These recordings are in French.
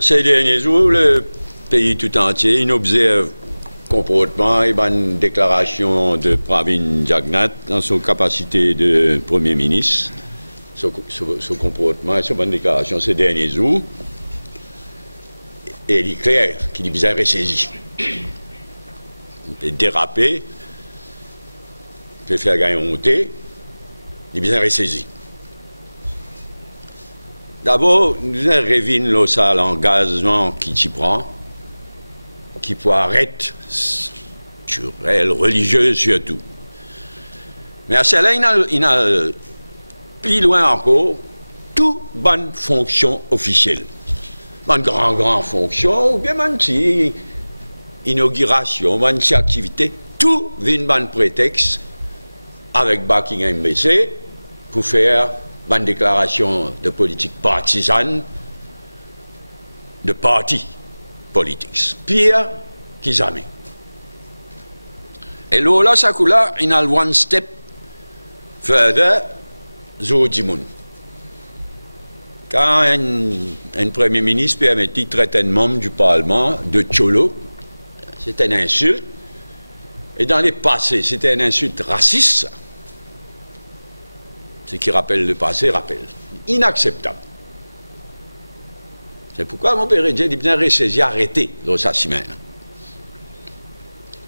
Ces derniers jours, le pays tout entier il observe comportement et une déclaration de Pravin Jagnnath dans sa capacité de Premier ministre, son comportement et sa bonne déclaration ces derniers jours. Et il est clair qu'il est bien ressaisi. Il peut déraper, il peut faire gagner monter, il est bien ressaisi. D'abord, nous avons ça l'engagement qui t'y prend, qui peut arrêter, culturel, religieux surtout. Mais à cela, il a plus loin encore, toute bonne fonction officielle. Une grande fonction, ou bien une petite inauguration, une petite activité, tout vient d'un prétexte avec Buckingham BC pour faire une déclaration de politique partisane, de parti politique. Pire qu'ils jamais. Et là, ça coula, il a one step further, Zodimoun. Quand un Premier ministre permet de traiter un membre du Parlement de Tcholo, c'est une insulte. Et dans les passés, c'était une insulte raciste. Ce qui rappelle le passé, rappelle. Inacceptable. C'est pourquoi mon père dit bien ressaisi, arrêté l'assassinat.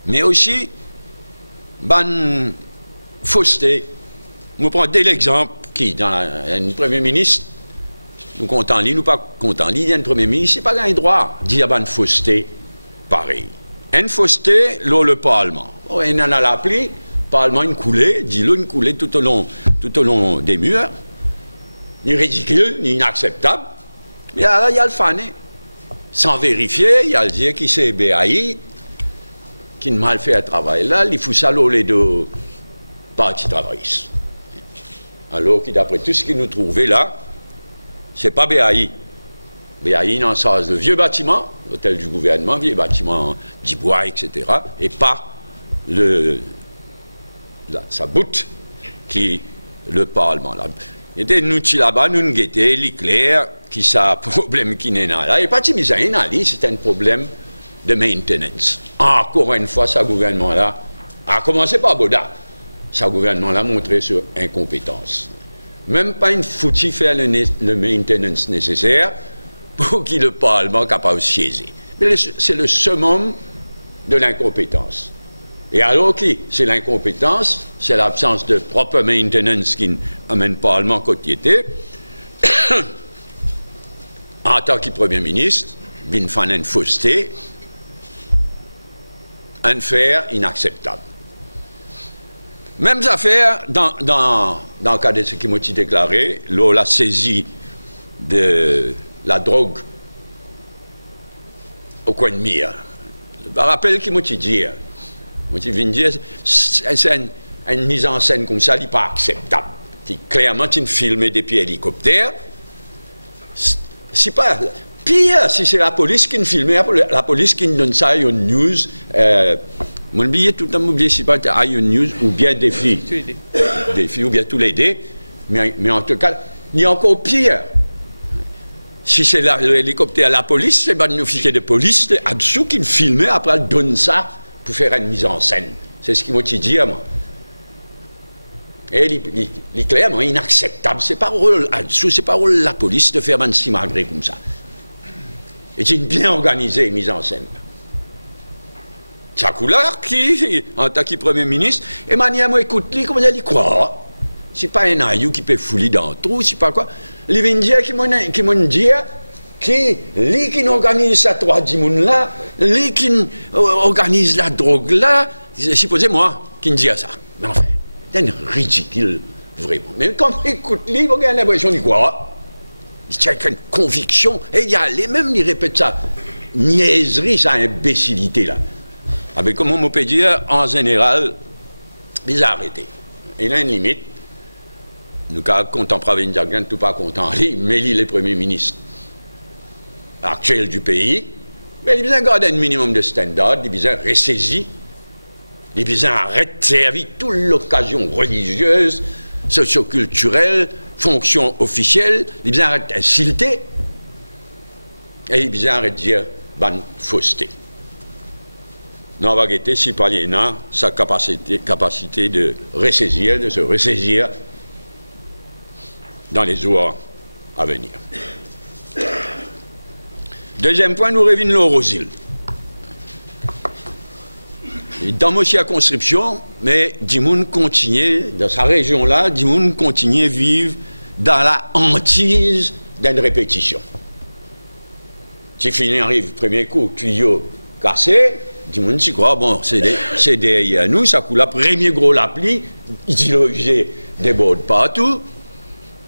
Mais aussi, ban fausseté. Nous prenons dès l'exemple qui, dans un Premier ministre, nous comptons lui, nous pas comptons lui, il y a un Premier ministre, c'est pas un droit d'y avoir une fausseté pareil. Une fausseté, là, le Parlement. Oh, il en a l'appelé, le Parlement, une coulée, dis-le, une coulée tout au long des murs. Ni ridicule, ni inacceptable. Mais là, il y a le fané. Sans vérifier, il y a le dire qui c'est BAI, qui ne mal fait un travail là, il faut ça les deux partis travaillistes. Alors que d'après tout ce qu'ils nous trouvaient là, c'est pas BAI. BAI dans le sens de vieux bâtiment, l'hôtel du gouvernement, vieux bâtiment d'Ibois, etc. Et pas sa boute qui le Parlement là. Il y a des outils là-bas, nous nous guettons, l'éclair, qui ça problème qui n'est là. Et pas de mise c'est un problème de maintenance. Encore une fois, ce gouvernement-là a commencé par Boda. Ce gouvernement-là a montré sur incompétence. Même pas une foutue faire le maintenance nécessaire pour que le Parlement soit capable de siéger. Mais c'est le summum de l'incompétence. Et alors que c'est l'incompétence, c'est l'absence de propre maintenance qui amène le Parlement côté était, en tant que Premier ministre, il fait une fausseté, un fait inacceptable. Mêmes affaires dans le cas de ce qui m'a déclaré, la saisie de la drogue au coin de mire. Je me rappelle qu'il m'a dit, c'est une mise en scène comme ça, qui n'est pas acceptable. Qui clairement, tu filmé depuis hélicoptère. C'est pas pire si c'est la police qui nous filme, la police qui nous donne ça à une news. Mon billet tout le temps m'oublie si pas à une news ou bien des filles. Des filles ou bien tous les deux. Mais en tout cas, il y a encore pire. Si c'est l'hélicoptère à la police, c'est un officier de police en dessous qui nous filme, après il donne ça pour faire une mise en scène. C'est ce qu'il m'a dit à moi. Et il est clairement inacceptable. C'est pas rôle là-dessous, c'est pas rôle de la police de faire un simagré comme ça. Et c'est une bien organisée mise en scène. Tchakoulard, qui, en tant que Premier ministre, et manière moi écoute-lui, comment il dit quoi? C'est pas un aïou qui peut fouler dans le trou, c'est pas quoi. Les Vindiens qui m'ont dit que qui organise ça, trois dimoun là, les qui organise la drogue là, supposez moi qui me dit ça. Mais enfin. C'est ridicule, vraiment. Mais quand on écoute lui, on a l'impression de quoi? Il tient qu'une conviction, et il y a les mêmes, il répète ça. Niaiserie, ça imbécilité là. Ah ben, comme on peut dire, en général, ils ont arrêté. Il a une limite. Nous, quand on prend une Jagnnath, tout pas content, mais il est Premier ministre actuel du pays, mais il a besoin de garder un minimum de standard, il a besoin de ressaisir. Les bisons arrêtent de servir toute l'occasion religieuse, socioculturelle, fonction officielle. Les bisons arrêtent d'insulter. Et il bien arrête de dire, ban fausseté. Non, va guetter si pas sa capacité de se ressaisir dans les jours à venir. Deuxième point, nous revenons au Rosil. Dans ma circonscription, mais Dimoun continue, dans sa région-là, Dimoun continue à vivre dans la hantise d'une répétition. Tu finis, arrive, premier coup, tuyau cassé, Dimoun, tu crois, bon, c'est derrière nous, ça coule, premier gros l'appli, il déborde partout.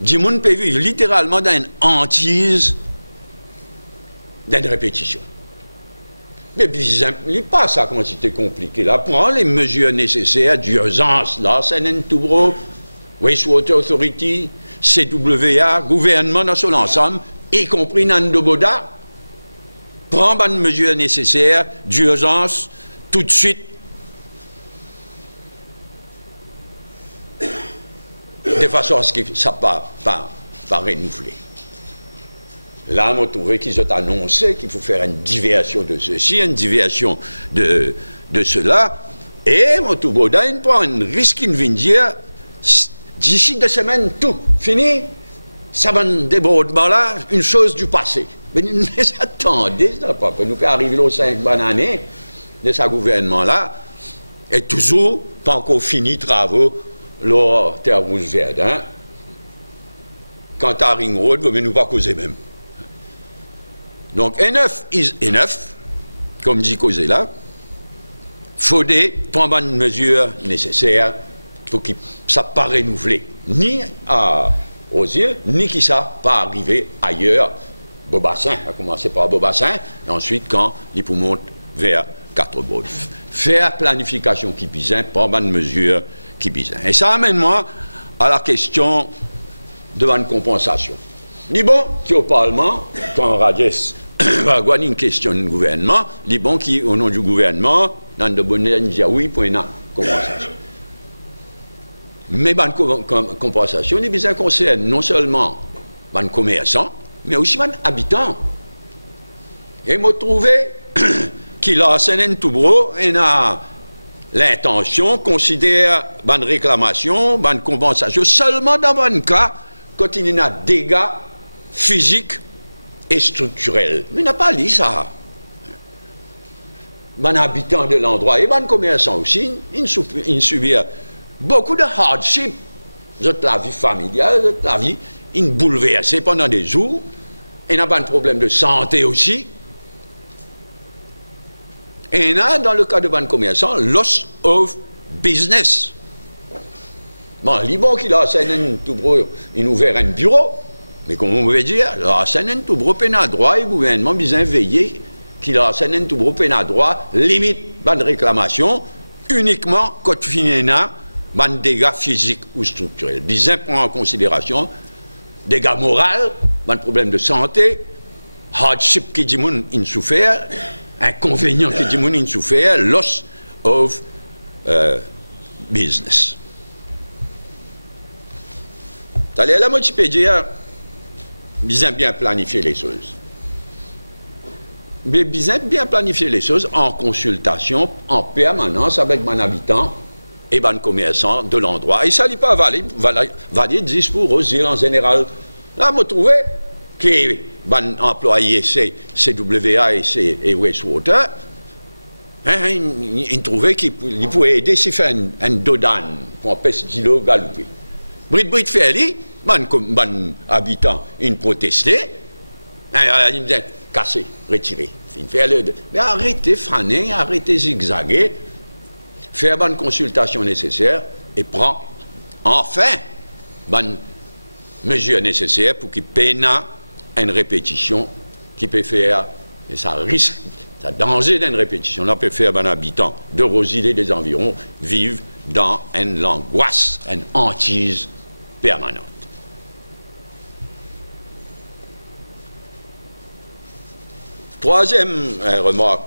Dimoun peut vivre littéralement dans une hantise d'une répétition. Mais puis, il n'est pas ça quand c'était compliqué. Là, prends les mesures nécessaires d'urgence, là, Seine-Toubro, Wastewater Authority, CWA, gouvernement dans son ensemble, y compris Nandoboda, prends les mesures nécessaires d'urgence tout de suite. De façon à ce que ça ne pas renouveler. Là, on trouvé qu'ils ont annoncé qu'il faut faire une diversion de ceci, une diversion de cela. Et on trouve qu'il prend un risque qui vient dire d'ici 2 semaines, tout fini. Ça va un débordement là, une chose du passé. Mais nous attendez, ça nous fait arriver aux 5 bonnes années de ce gouvernement-là, et toujours pas encore fini travaux, là, Terre Rouge Verdun. Quant à Ring Road, vous ne nous pas causer même. Donc, enough is enough, comme dit Causé là. Il faut prendre une mesure nécessaire pour que ça ne pas renouvelé, ni à Rosil, ni que ça pas arrivé ailleurs. Beaubassin, à commencer par Beaubassin, et ensuite quand il peut monter vers 4 bords. Faire planification qui besoin, prendre une mesure qui besoin. Et ça amène moi à la question de la compensation. Ni bon, qui au Parlement, quand Radès va avoir une question du gouvernement, les bons qui, au nom du gouvernement, dans de bonnes disent oui pour une compensation. Mais la compensation, les besoins concernent non seulement les commerçants, mais aussi les habitants. Et je trouvé qu'il a Seine-Toubro et a l'intention, considère une réclamation, une compensation, seulement dans un cas, quand il y a des dégâts physiques et structurels. Mais il n'a pas dit ça. Les habitants de l'endroit et les commerçants aussi, ils subissent beaucoup de hardship, la vie familiale, la vie, ils bouleversés pendant des jours. Il n'y a pas de problème de santé aussi. Et il y a, dans le cas de ban commerçants, loss of business. Bon, les bons qui a Seine-Toubro, ils ont ouvert un bureau. Mais comme on veut dire, la Seine-Toubro a droit, et le gouvernement a besoin de veiller qu'il a Seine-Toubro a droit, limite ban de réclamation, uniquement quand il y a ban dégâts physiques ou structurels. Besoin prend en considération dégâts moraux, un problème de santé, hardship qui dit moun in souffert, inconvénient qui dit moun in souffert, loss of business. Allez, là, moi, je peux dire, bien planifier les choses. Mais bien planifier les choses en consultation, en permanence avec mon habitant et mon commerçant de l'endroit. Et ça n'est pas valide 10 pour Rosil en général. Là, je trouve que les employés CWA et Wastewater, ils trouvaient qu'ils pouvaient aider s'ils font un dodan pour empêcher de galoper. Brit fait les habitants, ils protestaient, ils disaient casser, retirer. Mais arrêtez freiner, arrêtez zigzaguer, faire une consultation nécessaire et prendre enfin une mesure nécessaire pour qu'il peine une répétition qui peut faire, et ça risque, ça danger d'une répétition, là peut faire un habitant de Rosil et des environs vivre dans une angoisse, une hantise permanente. Troisième remarque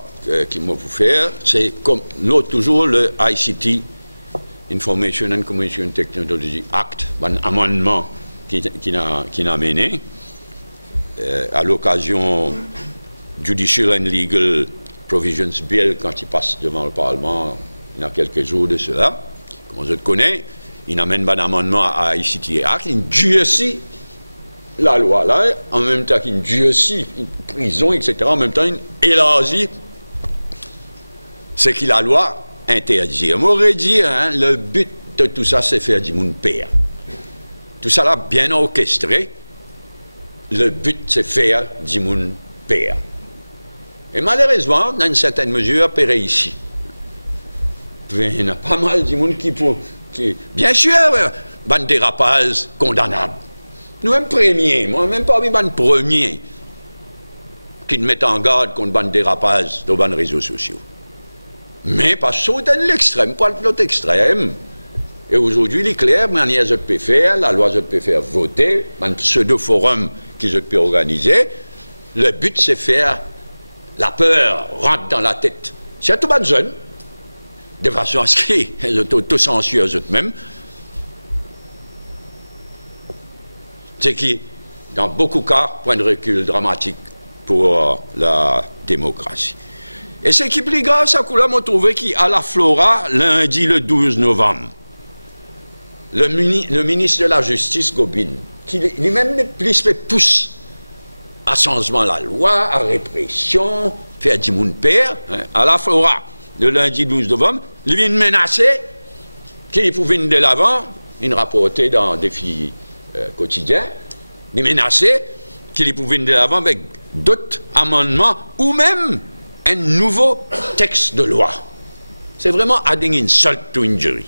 qu'il m'a vous faire, c'est comme toujours le ICT, Information and Communication Technology Act, un amendement qui n'a mené à l'occasion Judicial and Legal Provisions Bill, quand il passe devant le Parlement, il y a quelques jours de cela, comme je le connais, il amène un amendement à ICT Act, il durcit la loi là, en même temps qu'il durcit une prison, etc., en même temps il élargit ce que la loi interdit. On m'aurait dit, hein, le but de tout ça, c'est faire du monde père. Tout ça là, bien orchestré, le but, c'est faire du monde père. Et malheureusement, dans une certaine mesure, père ici. Il y a pas mal de monde qui bien sûr, ban dérapage condamnable. Nous-mêmes premiers, moi-même parmi les premiers qui nous mettent en garde contre ban dérapage dans les réseaux sociaux. Mais pas sauter de l'extrême, pas de l'autre extrême. Et aujourd'hui, il est clair, manière je peux faire, la loi je peux faire voter, un pseudo-forum que je peux organiser. Le but, c'est faire la peur rentre dans la tête. Surtout les jeunes, de façon à ce qu'ils sont auto-censurés eux-mêmes. C'est qui, dans beaucoup de cas, point de recul dramatique pour la démocratie. Et ce qui est plus grave, c'est que là, on trouve qu'à la Flora, lundi le 12 novembre, le ministre de la Justice, Gobin, qui lui-même plus fait pousse à changement de la loi, à répression, faire du monde père, hein, à la Flora, le lundi 12 novembre, il vient menacer qu'il pouvait venir de l'avant, il rapportait dans Défi quotidien, il menaçait qu'il pouvait venir de l'avant avec d'autres amendements ou même un nouveau texte de loi. C'est vraiment adding insult to injury.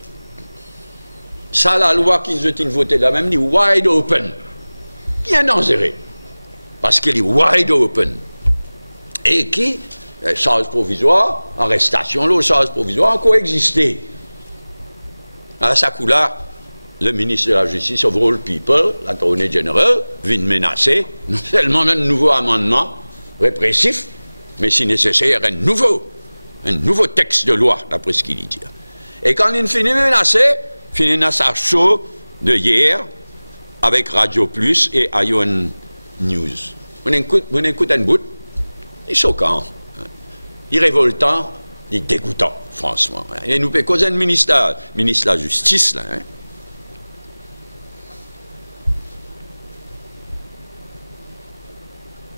Ça, la loi qu'ils ont votée là même, dit wide open. Bien dangereux. Parce qu'elle est wide open. Et qui, charge provisoire, arrestation, l'autre charge provisoire, coexister. À ce coup-là, le ministre de la Justice of all people, l'attorney general, vient menacer non seulement un nouveau amendement répressif, mais si nécessaire, un nouveau texte de loi, d'après ce qu'il dit. Et quand il finit de menacer, finit dans sa show de hier, avec Radio Plus et Ion News. On écoute un bout, il est choquant, il est révoltant, il est dégoûtant, franchement. Et nous peut causer un ministre de la Justice, là, hein.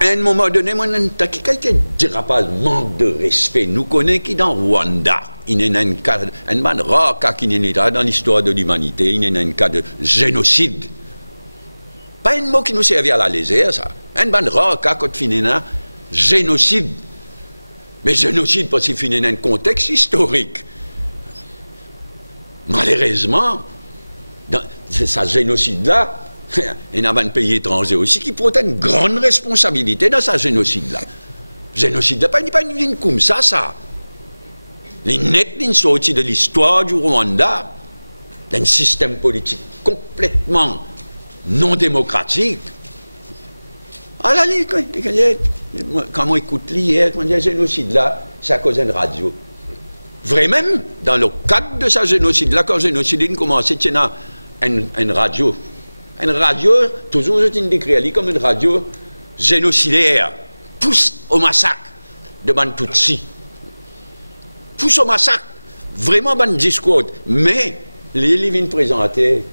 À un moment donné, moi, quelqu'un dira pas manque de respect. Nous connaissons qui dans Rwanda, il y a un cas, un rare cas qui n'est pas dans l'histoire de l'humanité, il y a un cas de génocide. Pas un mot qui nous servait à la légère, ça. Un rare cas quand il y a un génocide. Mais génocide parce qu'il finit dans un contexte historique. Malheureusement, dans ce génocide-là, il y a un pays étranger aussi qui prend une grande responsabilité dans ce génocide-là. Génocide-là, pas une comme ça. Les nets, ils sont sortis de l'histoire du Rwanda, d'un système politique complètement non démocratique. Ah là, quand on écoute hier, quand il y a un génocide-là, c'est à cause d'une radio. Vraiment, dans le cadre de ce génocide-là, quand le génocide a commencé, il y a une radio. Une radio, toujours je décris comme une radio génocidaire, pousse au massacre de Bantutsi. Pousse au massacre, vraiment ban discours. Mais les viennent présenter,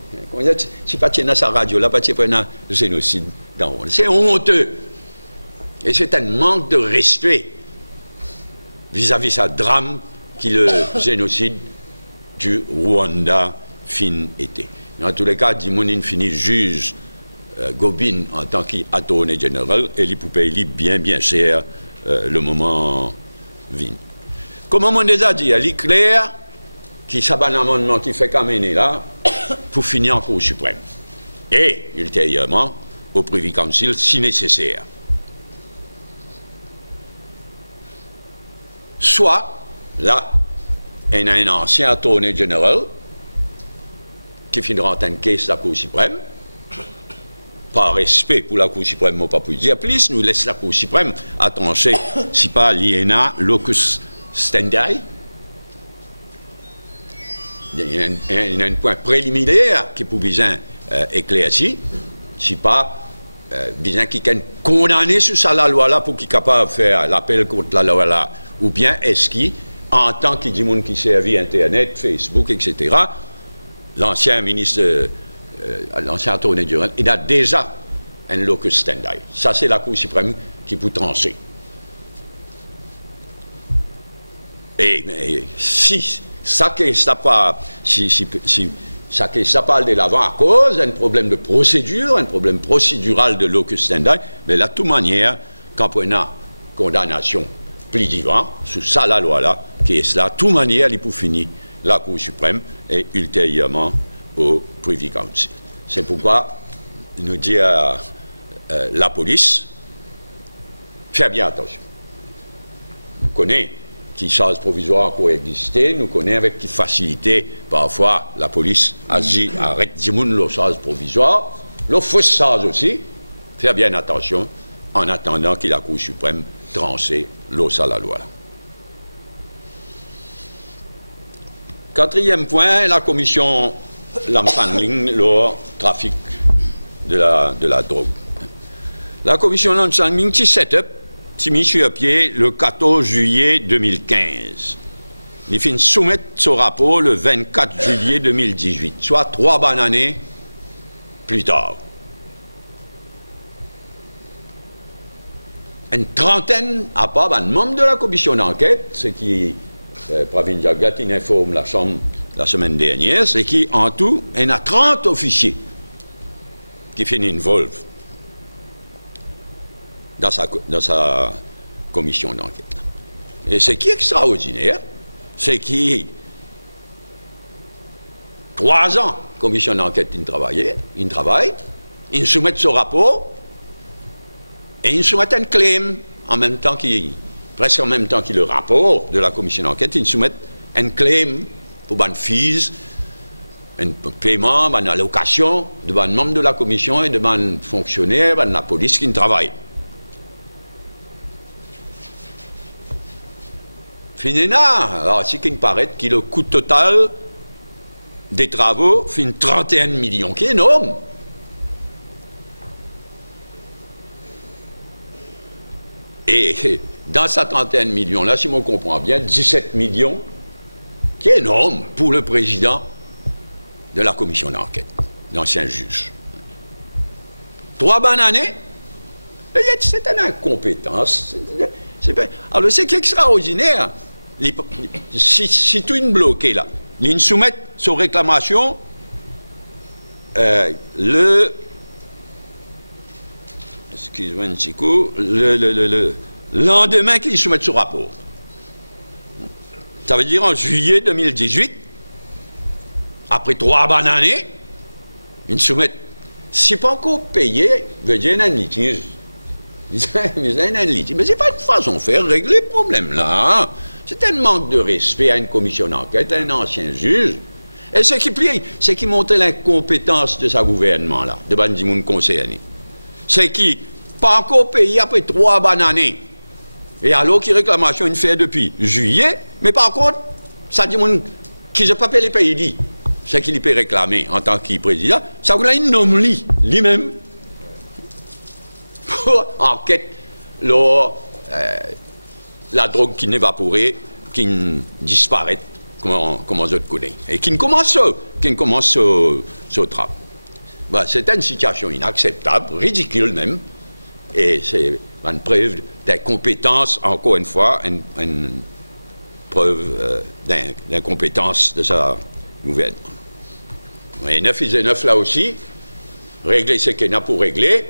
si pas tiens sa radio, là pas tiens un génocide dans le monde. C'est honteux. Et c'est un manque de respect vis-à-vis ce drame qui le génocide du Rwanda fin été. Dans tous les cas, Dimonin finit juge Gobin en tant qu'attorney général et il peut payer bien cher le moment venu. Comme on déjà dit, il est clair qu'il y a un amendement qui fait qu'amener là pour finir en Cour suprême. Et ultérieurement au Privy Council si nécessaire. Soit, là, il y a un ancien attorney général qui finira en tant que caisse de la Cour suprême, par respect pour la Cour suprême, on pas pu dire plus, nous laisse la Cour suprême à trancher, si pas l'INA, locus standi. Il y a un point préliminaire qui peut bien éclairci, si pas bien qui est condamné sur ça la loi là pour qu'il soit capable de faire l'appel contre la loi là, ou bien est-ce qu'il, en tant qu'il dit monde qui servit Internet, Facebook, etc., l'ancien ministre, l'ancien attorney général, il a déjà un locus standi. Ça, c'est la Cour suprême qui peut trancher. Et si ça que ça pas, si ça que ça parle de l'avant à cause d'un problème de procédure, un problème procédural de locus standi, mais de toute manière, quand on a condamnation plus divant, sous ça la loi là, qui est cela, de toute manière, il peut finir la Cour suprême et ultérieurement au Privy Council. C'est pourquoi nous dit à la police, faites bien attention. On connaît qui charge provisoire encore existé, nous connaissons avec qui facilité, parfois la police a dit arrête Dimoun le charge provisoire, le fausse charge aussi, faire bien attention en attendant que la Cour suprême tranche l'os à la loi. Quatrième point, la commission Lamsangling, le trafic de la drogue. La commission Lamsangling qui set up, qui mis sur pied le 14 juillet 2015. Il finit soumettre ce rapport le 24 juillet 2018, soit 3 bonnes années plus tard. Une trentaine, à part un membre de la commission d'enquête, ce qui, Pravin Jagat informe la Chambre la semaine dernière, c'est qu'en tout, il y a 30 officiers qui finissent involved dans sa commission d'enquête. Et ce qui est extraordinaire, c'est qu'il 3 ans, commission d'enquête, il travaille, il soumet ce rapport, et il soumet un claim, presque en même temps que le rapport de la commission d'enquête, il soumet un claim pour une fees, un paiement, une allocation de un membre de la commission et de un fonctionnaire de la police qui travaille. Finalement, alors ce qui me paraît que le coût total des travaux fait 31 millions, qui est énorme. Et dans ces 31 millions-là, si on comprend bien, 17 millions, qui est énorme pour le président de la commission d'enquête, l'ancien juge. 3 bonnes années, c'est une incompétence. Alors, c'est extraordinaire. Si tout est bloqué là, ils soumettent sur réclamation le lendemain qu'ils soumettent ce rapport. Ça veut dire en juillet 2018, après 3 bonnes années, ils soumettent. Si pas encore payé, veut dire un litige. Mais c'est pas une façon de faire régler le problème là. C'est un manque de respect à une commission d'enquête, à un ancien juge. Et ce qui montre l'incompétence de ce gouvernement-là, de Bandimoun concerné. C'est qui, pas encore payé après 3 bonnes années. Et alors qu'il réclamation une fait depuis juillet, mais par contre, ça dit qui n'a pas payé les pays, c'est qu'il peut réclamer en tant que président, ça voulait une anomalie, lui-même, pour enquête la drogue qui n'évaporait, qui disparaît, comment je connais, et qui ne commence ce travail. Ben, c'est une situation inacceptable, ridicule même, et c'est une preuve d'incompétence, encore une fois, une preuve d'incompétence de sa gouvernement. Et 9 et 9 là aussi, régler ce qu'il y a pour régler,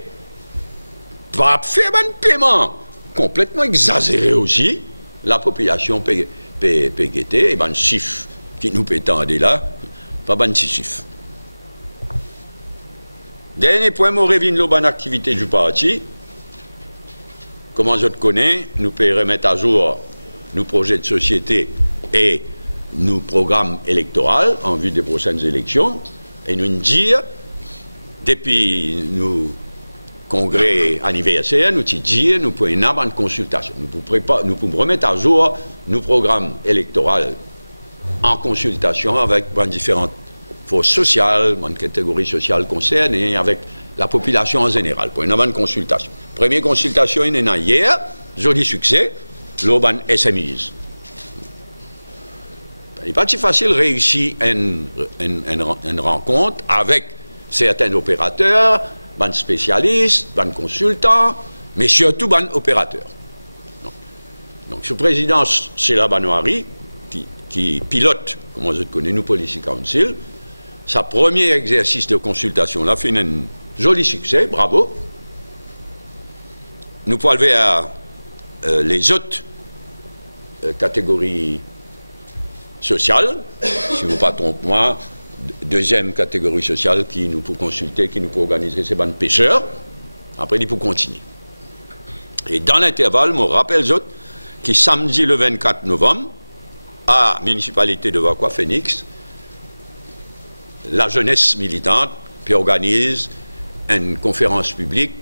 pas faire un paiement complètement exagéré aussi, la population peut guetter, et ben chiffre qui nous pétendait là, pas ben chiffre. Dernier point, moi revient la bonne activité du parti. Comment je te connais, nous pouvons remettre à jour nos projets de société et nos programmes électoraux en vue des prochaines élections, et nous dire, depuis nos congrès anniversaires, nous dire, nous pouvons avoir une consultation. Nous pouvons remettre à jour nos programmes électoraux en consultation avec différentes forces sociales, une catégorie sociale concernée, avec la population en général, pour une bonne consultation. Première consultation, il y en a hier, joli succès, l'urban SMEs. Il n'est pas si facile de réussir une rencontre avec certains opérateurs, des spécialistes, des consultants, mais surtout des opérateurs. Donc, ce président, c'est la Banouari, qui pilote, comme on connaît, nous, Policy Council. Sa premier exercice de consultation là fait un joli succès, bravo. Nous pouvons aller à les autres catégories sociales, si vous ne pas trompez moi, deuxième catégorie sociale qui nous peut consulter, qui nous peut organiser, c'est les pêcheurs. Après, il peut continuer. Et dans l'intervalle, je rappelle les autres, qui samedi le 24 novembre, à la municipalité de Vauquois Phoenix, la jeunesse militante puis organise une conférence publique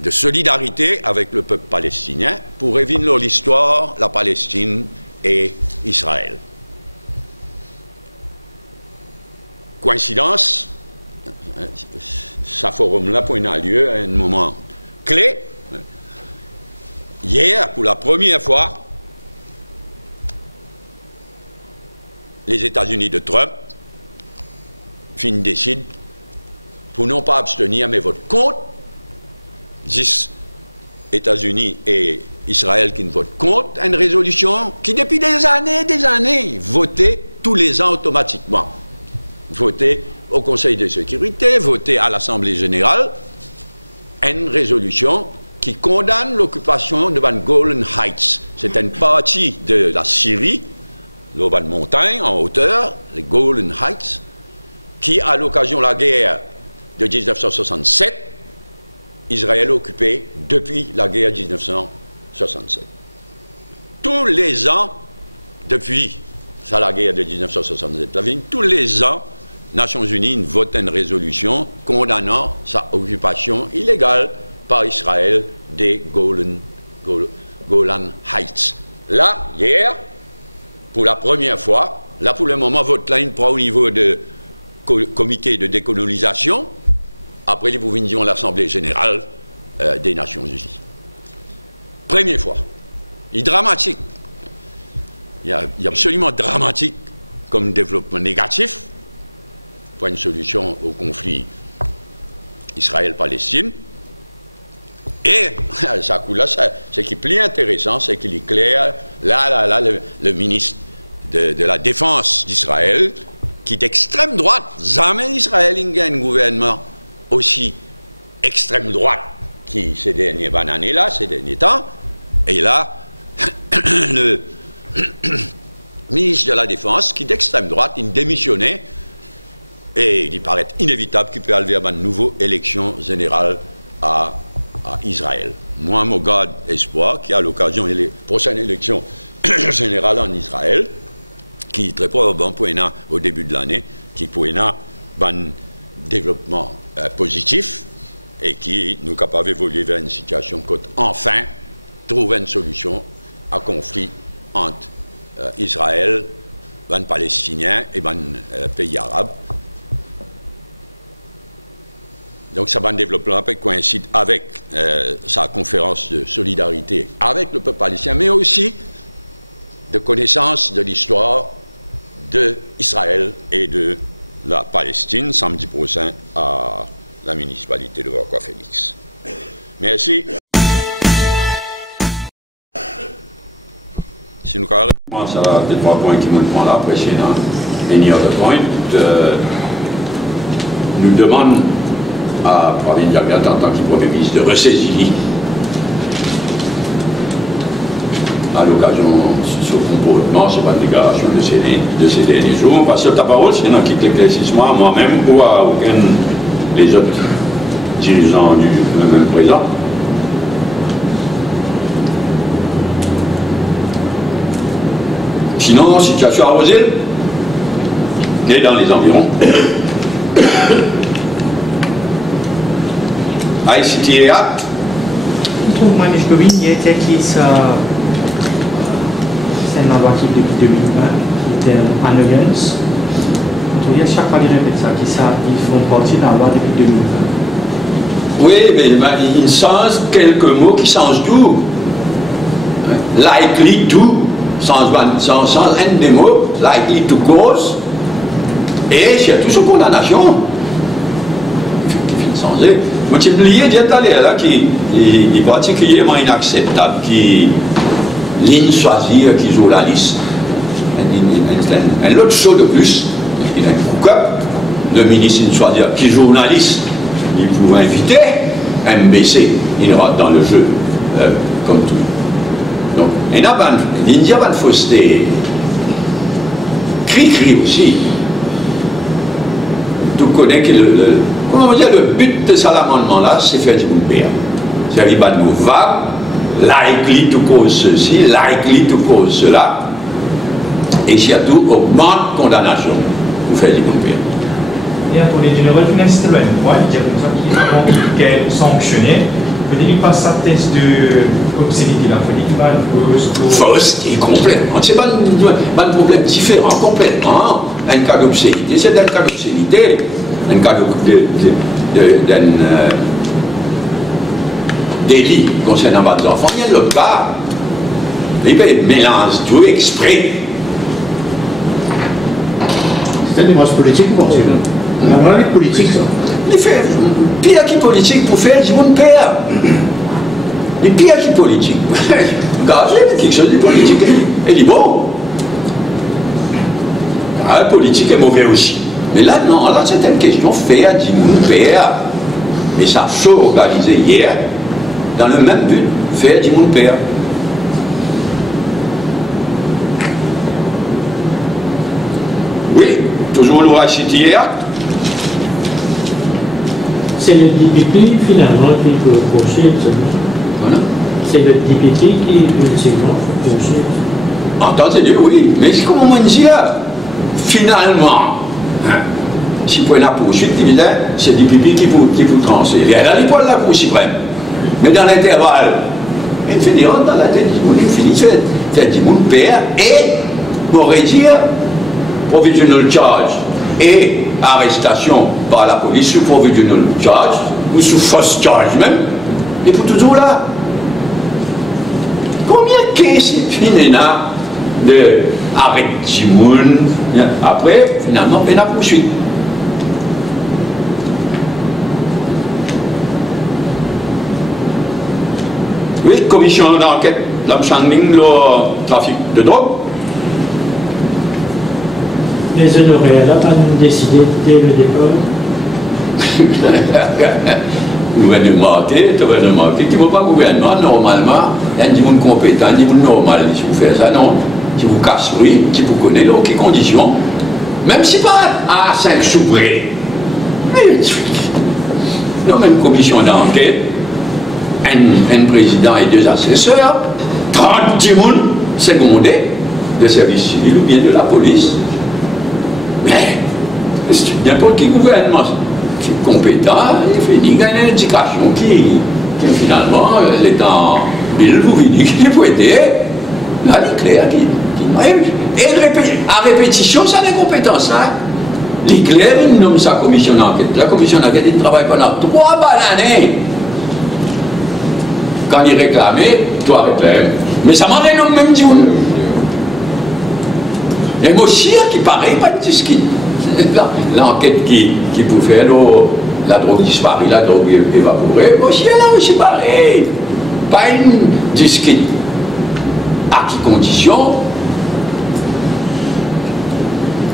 de solidarité avec le peuple palestinien pour révéler l'histoire, la Palestine et Israël. Coïncidence, ce forum-là pour un lieu à un moment clé. Hier, pour la première fois, les États-Unis de Trump décident, pour non pas abstenir, mais votent contre. 10 États-Unis et Israël qui ne votent contre une résolution qui, depuis des années, votait tous les ans automatiquement. Voté au Conseil de sécurité, voté à l'Assemblée générale, une résolution qui condamne l'occupation de Van Golan Heights. C'est une partie de la Syrie, l'Oban montagne en hauteur, les Golan Heights, qui, à l'occasion de la guerre de 1967, Israël a occupé depuis la guerre de 1967. Tous les ans, depuis la guerre de 1967, tous les ans, Nations Unies votent une résolution condamnant sa occupation illégale par Israël des Golan Heights. Là, hier, pour la première fois, là pour le moment, votre ligne prend au niveau de comité de décolonisation, après les provisions de l'Assemblée générale des Nations Unies. Première fois. Il est dramatique. Il est absolument dramatique comme développement négatif pour une solution au conflit Israël-Palestine. Et ça coule là, ce qui est plus intéressant, c'est qu'il est clair, là, le ministre de la Défense d'Israël, qui est extrême droite, jamais Israël a un gouvernement aussi extrême droite qui ces dernières années-là, ces derniers temps, et là, le ministre de la Défense, qui est d'extrême droite, il démissionnait, et il paraît inévitable qu'il puisse aller à une nouvelle élection générale à Israël. Moi, je garde espoir qu'il y a l'occasion de la prochaine élection générale en Israël, qui est très probablement pour au début de l'année, qui pour un développement positif et qui nous capable d'évoluer vers une situation qui enfin trouve une solution à conflit entre Israël, les Palestiniens et les pays arabes. Donc ça va un développement qui coïncide avec sa conférence de solidarité avec le peuple palestinien, mais aussi de connaissance de l'histoire d'Israël et de la Palestine, samedi prochain à la municipalité de Vauquois Phoenix. Merci. Si nous commençons à les 3 points qui me prend là précédent, any other point, nous demande à Pravin Jagat en tant que Premier ministre de ressaisir à l'occasion de ce comportement, ce pas de déclaration de ces derniers jours. Parce que ta parole, c'est un qui éclaircissement à moi-même ou à aucun des autres dirigeants du même présent. Sinon, situation arrosée, et dans les environs. ICTA Act. Untuk Manishkovin, il était qui c'est une loi qui depuis 2001, qui était en alliance. Il y a chaque fois qu'ils répètent ça, ils font partie de la loi depuis 2001. Oui, mais il change quelques mots qui changent tout. Likely to, change un des mots, likely to cause, et c'est tout sous condamnation. Qui finit de changer. Moi, j'ai oublié d'y aller là, qui est particulièrement inacceptable, qui ligne choisir, qui joue la liste. Un autre chose de plus, il y a un coupable, le ministre choisir qui journaliste, il pouvait inviter MBC, il rentre dans le jeu, comme tout. Donc, l'India va fausseté, cri aussi. Tout connaît que comment on dit, le but de cet amendement-là, c'est faire du bon père. C'est-à-dire, il va nous vagues, likely to cause ceci, likely to cause cela, et surtout, augmente condamnation pour faire du bon père. Et attendez, général financier de l'ONU, il dit comme ça qu'il est sanctionné. Il faut dire qu'il passe sa test d'obscénité là, il faut dire qu'il va être fausse et complètement. C'est pas un problème différent, complètement. Un cas d'obscénité, c'est un cas d'obscénité, un cas d'un délit concernant les enfants. Il y a l'autre cas, il mélange tout exprès. C'est une démarche politique, vous pensez? On est politique, ça. Il fait pire qui politique pour faire du bon père. Et pire qui politique. Regardez, quelque chose de politique. Elle dit bon. La politique est mauvaise aussi. Mais là, non, là, c'est une question faire du bon père. Et ça a organisé hier, dans le même but, faire du bon père. Oui, toujours l'aura cité hier. C'est le DPP finalement qui peut poursuivre seulement. Voilà. C'est le DPP qui ultimement peut poursuivre. Entendu, oui. Mais comment on dit finalement, si vous prenez la poursuite, c'est le DPP qui vous transfère. Elle a l'épaule la Cour suprême. Mais dans l'intervalle, il finit dans la tête du monde, il finit de faire du monde père et, pour dire, provisional charge et arrestation par la police sous provisional charge ou sous fausse charge même, et pour toujours là. Combien de cas c'est là de arrêt du monde après finalement on a poursuite. Oui, commission d'enquête, l'amchanding, le trafic de drogue. Les honoraires, là, pas nous décider dès le départ. Gouvernement, qui ne veut pas gouvernement, normalement, il y a des gens compétents, des gens normaux, si vous faites ça, non, si vous cassez, si vous connaissez aucune condition, même si pas à 5 sous près. Non, même commission d'enquête, un président et 2 assesseurs, 30 personnes secondés de service civil ou bien de la police. Mais, n'importe quel gouvernement qui est compétent, il fait une indication qui finalement, l'état bill, vous venez, qui peut aider, là, il est clair, et à répétition, ça n'est compétence, hein. Il est clair, il nomme sa commission d'enquête. La commission d'enquête, il travaille pendant 3 années. Quand il réclamait, toi réclame. Mais ça m'en est même dit. Et moi aussi, qui paraît, pas de disque. L'enquête qui pouvait faire la drogue disparue, la drogue évaporée, moi aussi, là aussi pareil. Pas une disque. À qui condition?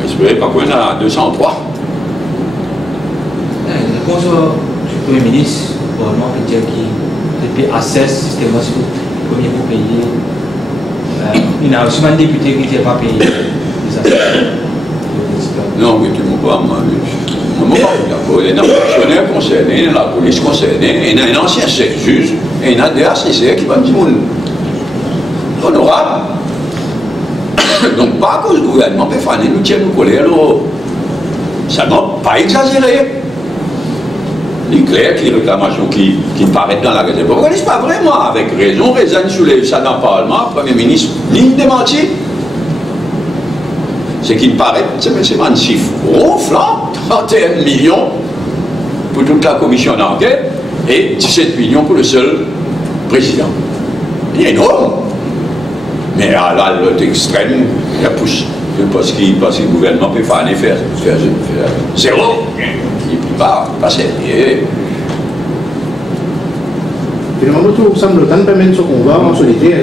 J'espère pas qu'on a 203. La réponse du Premier ministre, probablement, qui dit qu'il depuis assesse systématiquement si vous premier pour payer. Il y a aussi un député qui n'était pas payé les assesses. Non, mais tu ne vois pas, moi. Il y a un fonctionnaire concerné, il y a la police concernée, il y a un ancien chef juge, et il y a des assesseurs qui vont dire honorable. Donc, pas à cause du gouvernement, mais il fallait nous tirer nous coller. Ça n'a pas exagéré. Il est clair qu'il y a une réclamation qui paraît dans la réserve. Vous ne connaissez pas vraiment, avec raison, raison soulève ça dans le Parlement, le Premier ministre, ligne démentie. Ce qui me paraît, c'est un chiffre ronflant, 31 millions pour toute la commission d'enquête, et 17 millions pour le seul président. Il est énorme. Mais à l'autre extrême, il y a pousse. Parce que le gouvernement peut faire un effet, faire zéro. Il ne peut pas passer. Finalement, tout semble tant permettre ce combat en solitaire.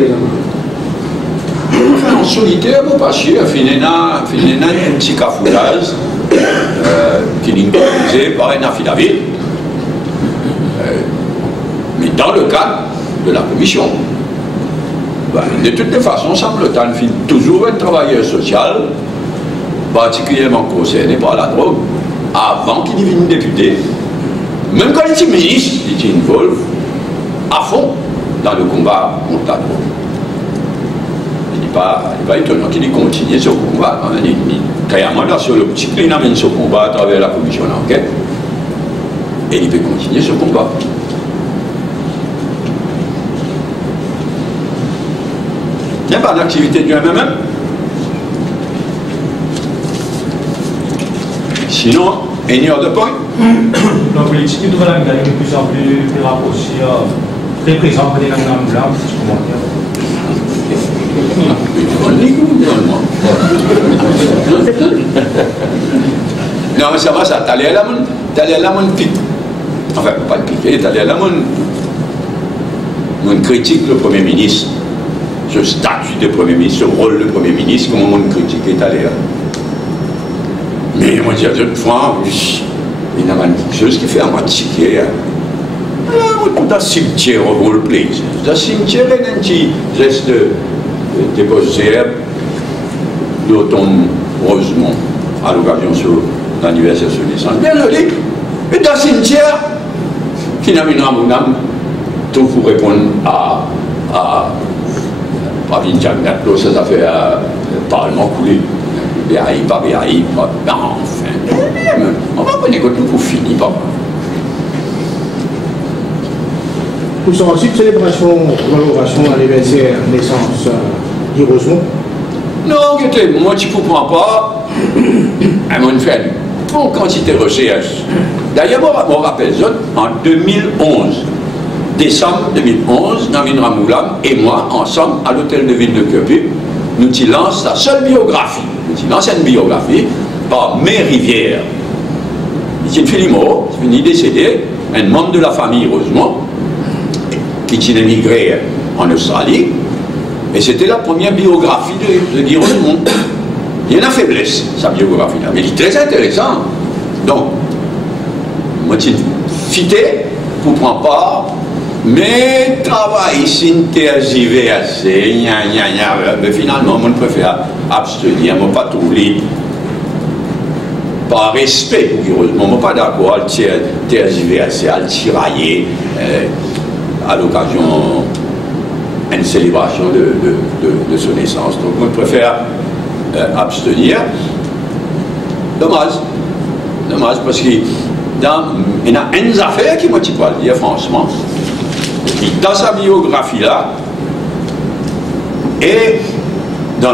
En solitaire, vous passez à finir un petit cafoulage qui est imposé par un affidavit. Mais dans le cadre de la commission. De toutes les façons, semble-t-il toujours un travailleur social, particulièrement concerné par la drogue, avant qu'il devienne député. Même quand il est ministre, il est involvé à fond dans le combat contre la drogue. Il n'est pas étonnant qu'il ait continué ce combat. Clairement, là, sur le petit il amène ce combat à travers la commission d'enquête. Et il peut continuer ce combat. Il n'y a pas d'activité du MMM. Sinon, any other point? La politique qui devrait la de plus en plus rapprochée, très présent pour des langues blancs, si je commentais. Non, mais ça va, ça. T'allais à la monde pique. Enfin, pas piquer, t'allais à la monde critique le Premier ministre. Ce statut de Premier ministre, ce rôle de Premier ministre, comment on critique est allé. Mais moi, je dis à fois, il y a quelque chose qui fait à moi tiquer. Tout un cimetière au roleplay. Tout un cimetière est un petit geste de déposer l'automne Rosemont à l'occasion sur l'anniversaire de son naissance. Bien joli. Et dans le cimetière, finalement, tout pour répondre à Pravin Jagnat, ça fait Parlement coulé. BAI, pas BAI, pas. Enfin, on va pas négocier pour finir par. Nous sommes ensuite célébration, valorisation, anniversaire, naissance d'Irosmont. Non, écoutez, moi, tu ne comprends pas. À mon frère, pour quantité de recherche. D'ailleurs, on rappelle ça, en 2011. Décembre 2011, Navin Ramoulam et moi, ensemble, à l'hôtel de ville de Köpi, nous lançons la seule biographie, l'ancienne biographie, par Mère Rivière. C'est une fille mort, c'est une décédée, un membre de la famille, heureusement, qui est émigré en Australie, et c'était la première biographie de Guy Rosemont. Il y a une faiblesse, sa biographie-là, mais il est très intéressant. Donc, moi, je suis fité pour prendre part. Mais travail s'intergiver assez, mais finalement, on préfère abstenir, on ne pas trouver par respect pour Guy Rosemont, on n'est pas d'accord à tergiver assez, à le tirailler à l'occasion d'une célébration de son naissance. Donc on préfère abstenir. Dommage parce qu'il y a une affaire qui m'a dit pas le dire franchement. Et dans sa biographie là, et dans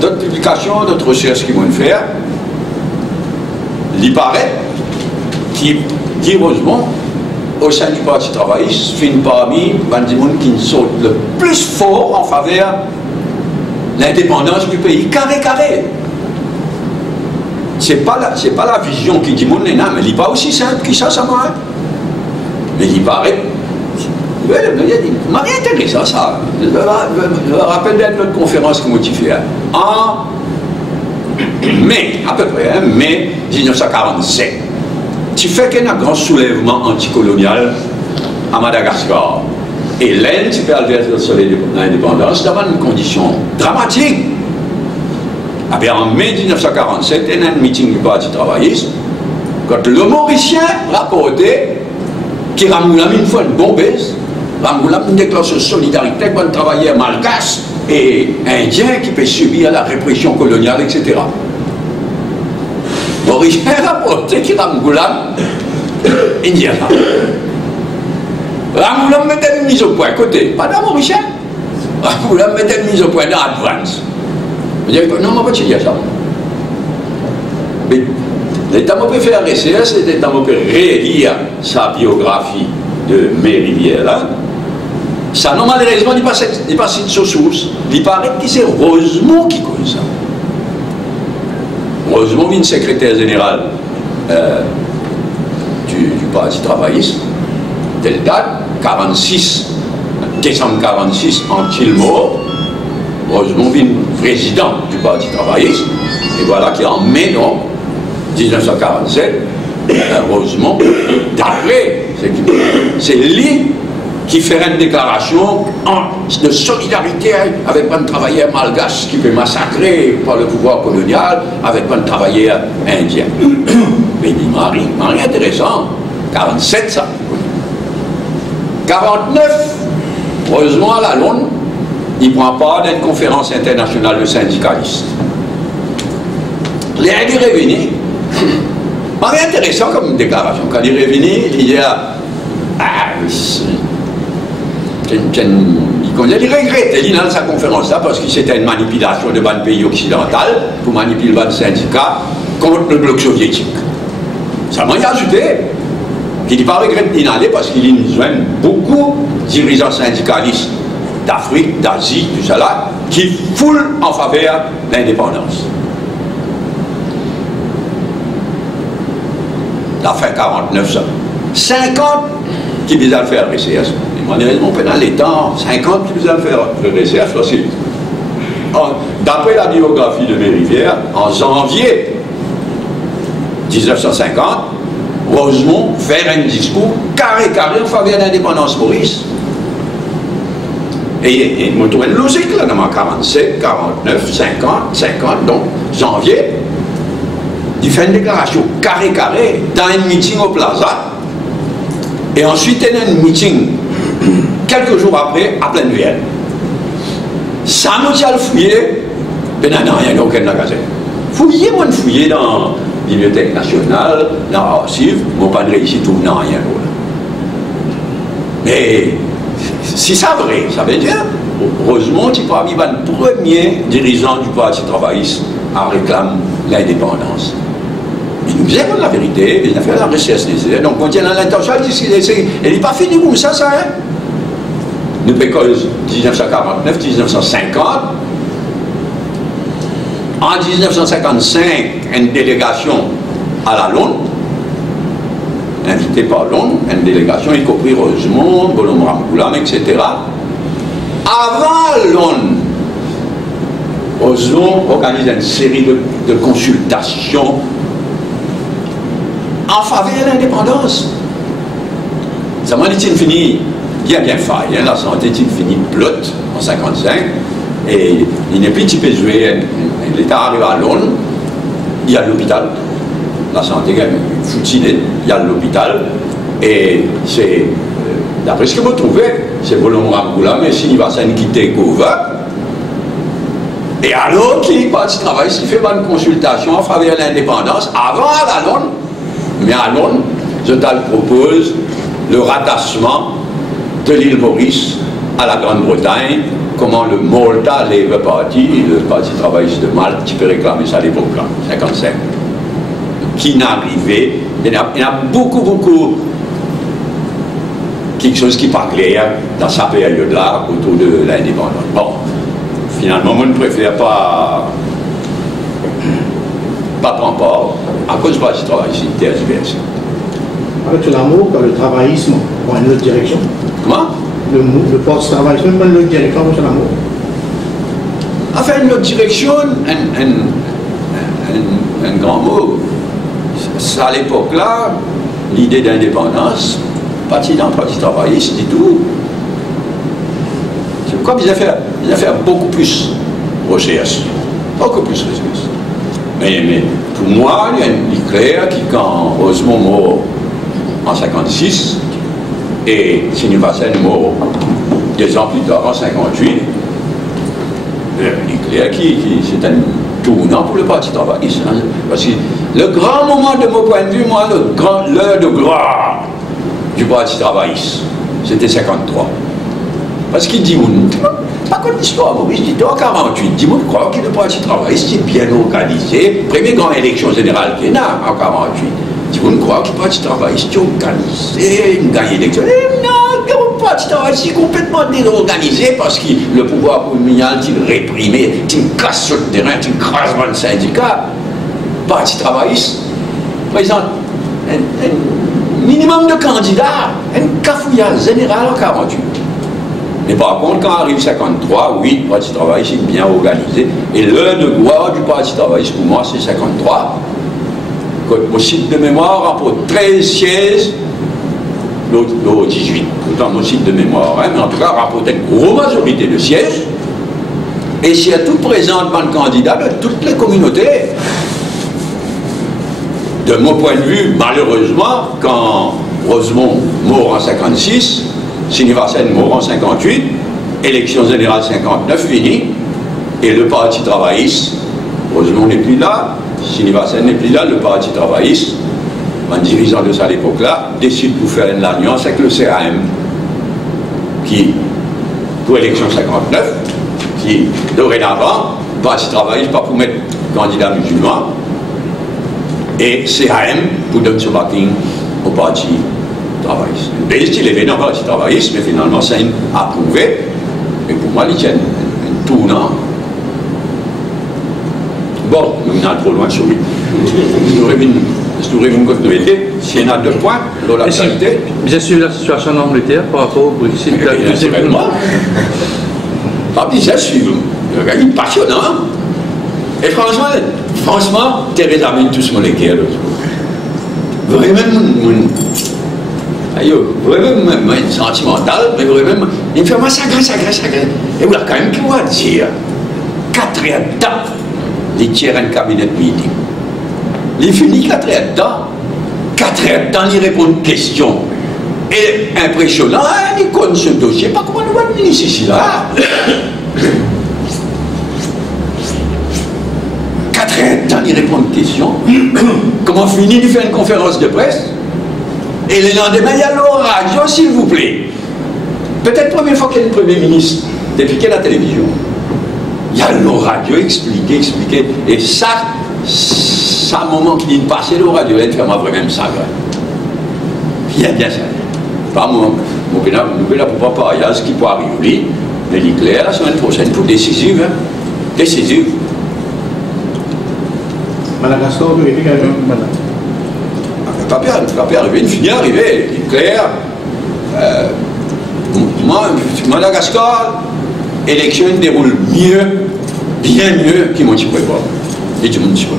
d'autres publications, d'autres recherches qu'ils vont faire, il paraît qu'il dit heureusement, au sein du Parti travailliste, fait une parmi les gens qui sont le plus fort en faveur de l'indépendance du pays, carré. C'est pas la vision qui dit mon mais il n'est pas aussi simple que ça va. Mais il paraît, il m'a rien intéressé ça. Je me rappelle de notre conférence que moi tu fais en mai, à peu près, mai 1947. Tu fais qu'il y a un grand soulèvement anticolonial à Madagascar. Et l'Inde, tu fais l'indépendance dans une condition dramatique. Ah bien, en mai 1947, il y a un meeting du Parti travailliste, quand le Mauricien rapportait qui Ramoulam une fois une bombeuse, Ramoulam déclenche une solidarité pour les travailleurs malgaches et indiens qui peuvent subir la répression coloniale, etc. Mauricien rapportait qui Ramoulam, indien. Ramoulam mettait une mise au point à côté, pas d'un Mauricien. Ramoulam mettait une mise au point dans l'advance. Je dis, non, je ne vais pas te dire ça. Mais L'état m'a fait faire RCS, c'était l'état m'a fait relire sa biographie de Mérivière là. Ça, non, malheureusement, il passe de source. Il paraît que c'est Rosemont qui connaît ça. Rosemont est une secrétaire générale du Parti travailliste. Telle date, 46, décembre 46, en Tilmore. Rosemont est président du Parti travailliste. Et voilà qui en mai, non, 1947, Rosemont, d'après, c'est lui qui fait une déclaration de solidarité avec un travailleur malgache qui fait massacrer par le pouvoir colonial avec un travailleur indien. Mais il dit, Marie intéressant, 47 ça. 49, heureusement à la Londres, il prend part d'une conférence internationale de syndicalistes. Les est revenu. Marie intéressant comme déclaration. Quand il est revenu, il dit, il regrette, il dit dans sa conférence là, parce que c'était une manipulation de ban pays occidental pour manipuler le syndicat contre le bloc soviétique. Ça m'a ajouté. Il dit pas regrette d'y aller parce qu'il y a beaucoup de dirigeants syndicalistes d'Afrique, d'Asie, tout ça là, qui foulent en faveur de l'indépendance. La fin 49, ça. 50 qui visent à faire RCS. Malheureusement, pendant les temps, 50 qui visent à faire RCS aussi. D'après la biographie de Mérivière, en janvier 1950, Rosemont fait un discours carré en faveur de l'indépendance Maurice. Et il me trouve une logique là, dans 47, 49, 50, donc janvier. Il fait une déclaration carré dans un meeting au Plaza. Et ensuite, il y a un meeting quelques jours après à Plaine-Vienne. Ça nous a fouillé, mais il n'y a rien, aucun magasin. Fouillé dans la Bibliothèque nationale, dans l'archive, mon pas réussi tout, non, rien. Mais si c'est vrai, ça veut dire, heureusement, tu parmi le premier dirigeant du Parti travailliste à réclamer l'indépendance. Il nous a la vérité, il a fait la recherche nécessaire. Donc, quand il y a l'intention, il n'est pas fini comme ça, hein. Nous pécose 1949, 1950. En 1955, une délégation à la Londres, invitée par Londres, une délégation, y compris Rosemont, Bolom Ramgoulam, etc. Avant Londres, Rosemont organise une série de consultations en faveur de l'indépendance. Ça m'a dit qu'il finit bien faille, hein, la santé il finit plotte en 55 et il n'est plus type joué. L'État arrive à Londres, il y a l'hôpital, la santé est foutinée, il y a l'hôpital et c'est, d'après ce que vous trouvez, c'est Bolom Ramgoulam mais s'il va s'en quitter Kova. Et alors qu'il passe travail, il fait une consultation en faveur de l'indépendance avant à la Londres. Mais à Londres, je te propose le rattachement de l'île Maurice à la Grande-Bretagne, comment le Malta Labour Party, le Parti travailliste de Malte, tu peux réclamer ça à l'époque-là, 55. Qui n'arrivait, il y a beaucoup, quelque chose qui n'est pas clair dans sa période-là autour de l'indépendance. Bon, finalement, moi, je ne préfère pas prendre part à cause du Parti travailliste, tergiversé. Avec l'amour, le travaillisme prend une autre direction. Comment? Le Parti travailliste prend une autre direction avec l'amour. Enfin, une autre direction, un grand mot. C'est à l'époque-là, l'idée d'indépendance, parti dans le Parti travailliste, dit tout. C'est pourquoi ils ont fait beaucoup plus recherche. Beaucoup plus recherche. Mais pour moi, il y a une claire qui, quand Rosemont mort en 56, et Sinivasen mort 2 ans plus tard, en 58, il est clair c'est un tournant pour le Parti travailliste. Hein, parce que le grand moment de mon point de vue, moi, l'heure de gloire du Parti travailliste, c'était 53. Parce qu'il dit, Pas comme l'histoire, Maurice, dit en 48, dis-moi, je crois que le Parti travailliste est bien organisé. Première grande élection générale qu'il y a en 48. Dis-moi, je crois que le Parti travailliste est organisé, une gagne élection. Non, le Parti travailliste est complètement désorganisé parce que le pouvoir colonial, il réprimé, il casse sur le terrain, il crase dans le syndicat. Le Parti travailliste présente un minimum de candidats, un cafouillage général en 48. Mais par contre, quand arrive 53, oui, le Parti travailliste est bien organisé. Et l'heure de gloire du Parti travailliste, pour moi, c'est 53. Au site de mémoire, rapporte 13 sièges, l'autre 18. Pourtant, mon site de mémoire, hein, mais en tout cas, rapporte une grosse majorité de sièges. Et s'il y a tout présentement de candidats de toutes les communautés, de mon point de vue, malheureusement, quand Rosemont mort en 56, Sinivasen mort en 58, élection générale 59 finie, et le Parti travailliste, Rosemont n'est plus là, Sinivasen n'est plus là, le Parti travailliste, un dirigeant de ça à l'époque-là, décide pour faire une alliance avec le CAM, qui, pour l'élection 59, qui, dorénavant, le Parti travailliste, pas pour mettre candidat musulman, et CAM pour donner ce backing au Parti travailliste. Le pays, il est venu dans le Parti travailliste, mais finalement, c'est approuvé. Et pour moi, il tient un tournant. Bon, nous sommes trop loin de celui. Si nous rêvons continuité, s'il y en a 2 points dans l'actualité. Bien sûr, la situation en Angleterre par rapport au Brexit. Pas bien suivre. C'est passionnant. Et franchement, Theresa May, tout ce monde est clair. Vraiment, vraiment, sentimental, mais vraiment, il me fait sacré. Et voilà, quand même, qu'il va dire 4 heures de temps, il tire un cabinet de meeting. Il finit 4 heures de temps, 4 heures de temps, il répond une question. Et impressionnant, il connaît ce dossier, pas comment nous va venir ici, là. 4 heures de temps, il répond une question. Comment finit, il fait une conférence de presse. Et le lendemain, il y a l'orage, s'il vous plaît. Peut-être première fois qu'il y a un Premier ministre, depuis qu'il y a la télévision. Il y a le radio expliqué. Et ça, un moment qui dit passer le radio, il fait moi vraiment ça. Il y a bien ça. Pas moi, nous ne pouvons pas parler à ce qui peut arriver. Mais l'éclair, la semaine prochaine, pour décisive. Hein? Décisive. Madagascar, vous avez dit quand même. Pas arrivé, une finit arrivé, clair. Moi, Madagascar, l'élection déroule mieux, bien mieux que mon petit prépa. Et tout le monde ne pas.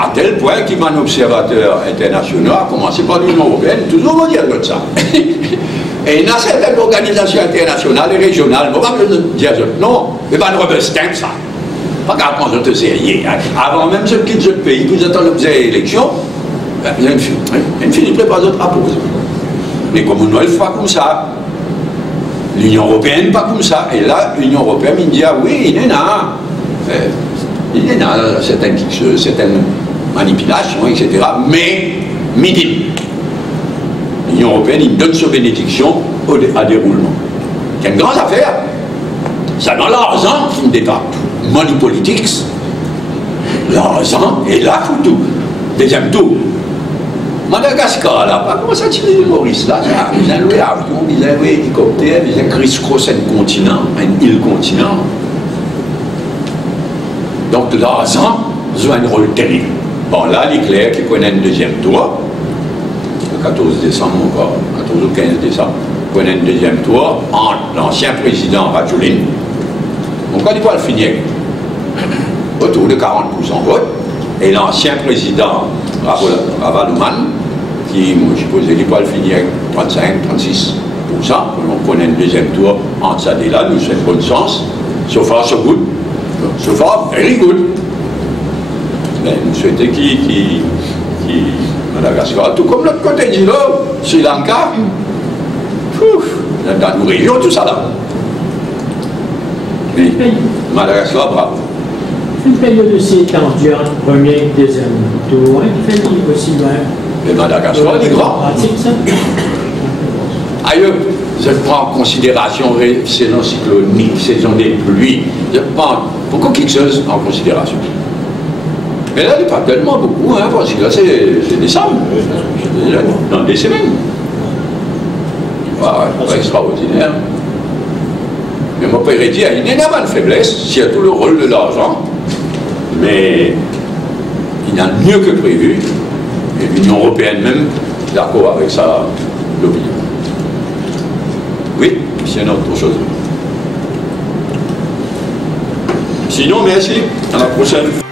À tel point qu'un observateur international a commencé par l'Union européenne, toujours on va dire de ça. Et il y a certaines organisations internationales et régionales, on va pas dire non, mais pas de Robestin, ça. Pas grave quand je te sérieux. Avant même je quitte ce pays, vous attendez l'élection, vous ne finirez pas votre rapport. Les Commonwealth pas comme ça. L'Union européenne pas comme ça. Et là, l'Union européenne me dit, ah oui, il y en a. Il y en a certaines manipulations, etc. Mais, midi. L'Union européenne, il donne sa bénédiction à déroulement. C'est une grande affaire. Ça dans l'argent qui me dépasse. Money politics, l'argent et la photo. Deuxième tour. Madagascar, là, pas comment ça tirer les Maurice, là, ils ont loué avion, ils ont loué hélicoptère, ils ont criss-cross un continent, un île-continent. Donc l'argent joue un rôle terrible. Bon, là, il est clair qu'il connaît un deuxième tour, le 14 décembre encore, 14 ou 15 décembre, il connaît un deuxième tour entre l'ancien président Radjoulin. Donc on ne peut pas le finir autour de 40% vote, et l'ancien président Ravaloman, qui, moi, je suppose, il ne peut pas le finir avec 35-36%, on connaît un deuxième tour entre ça et là, nous c'est bon sens, so far so good, so far very good. Mais nous souhaitons qui Madagascar, tout comme notre côté du Nord, Sri Lanka, dans nos régions, tout ça là. Madagascar, bravo. Une période aussi étendue entre premier et deuxième tour, qui fait aussi loin. Mais Madagascar, il est grand. Pratique, ça. Ailleurs, je prends en considération saison cyclonique, saison des pluies, je prends beaucoup quelque chose en considération. Mais là, il n'y a pas tellement beaucoup, hein, parce que là, c'est décembre, dans des semaines. Voilà, c'est pas extraordinaire. Mais mon père dit, il y a une énorme faiblesse, s'il y a tout le rôle de l'argent, mais il y a mieux que prévu, et l'Union européenne même, d'accord avec ça, l'opinion. Oui, c'est une autre chose. Sinon, merci, à la prochaine.